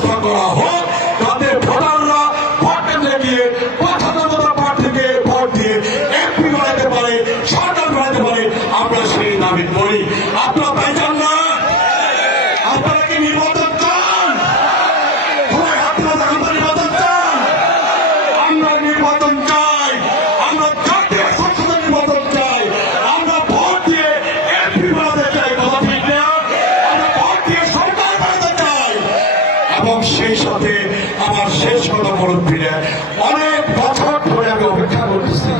ব্যবস্থা করা হোক যাতে ভোটাররা ভোট কেন্দ্রে গিয়ে পছন্দের প্রার্থীকে ভোট দিয়ে এমপি বানাতে পারে, সরকার বানাতে পারে, আমরা সেই দাবি করি। আপনারা তাই না? আপনারা এবং সেই সাথে আমার শেষ মরণ ফিরে অনেক বছর ধরে আমি অপেক্ষা করতেছি।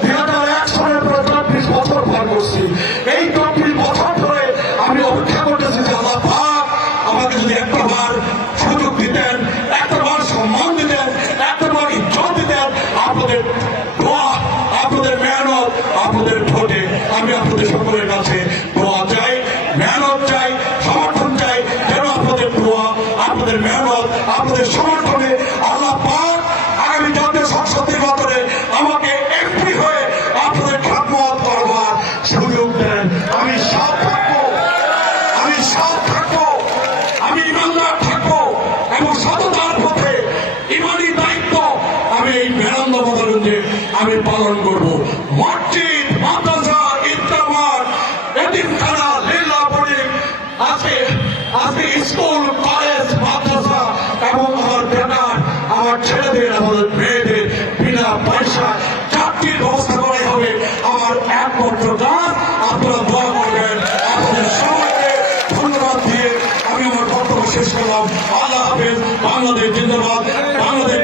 দুই হাজার এক সালের পরে চব্বিশ বছর পার করছি। এই চব্বিশ বছর ধরে আমি অপেক্ষা করতেছি যে আল্লাহ পাক আমাকে যদি একটা বার সুযোগ দিতেন একটা বার সম্মান দিতেন একটা বার ইজ্জত দিতেন, আপনাদের দোয়া, আপনাদের মেহনত, আপনাদের ভোটে আমি আপনাদের সকলের কাছে দোয়া চাই, মেহনত চাই আপনাদের মেহনত আপনাদের সমর্থনে আল্লাহ পাক আগামী জাতীয় সংসদ নির্বাচনে আমাকে এমপি হয়ে আপনাদের খ্যাতমত করবার সুযোগ দেন। আমি সব থাকব। আমি সব থাকব। আমি ইমানদার থাকব এবং সততার পথে ইমানি দায়িত্ব আমি এই মেরান্দ মতানন্দে আমি পালন করব। আমার একমাত্র কাজ আপনারা দোয়া করবেন আপনাদের সবাইকে বাংলাদেশ জিন্দাবাদ বাংলাদেশ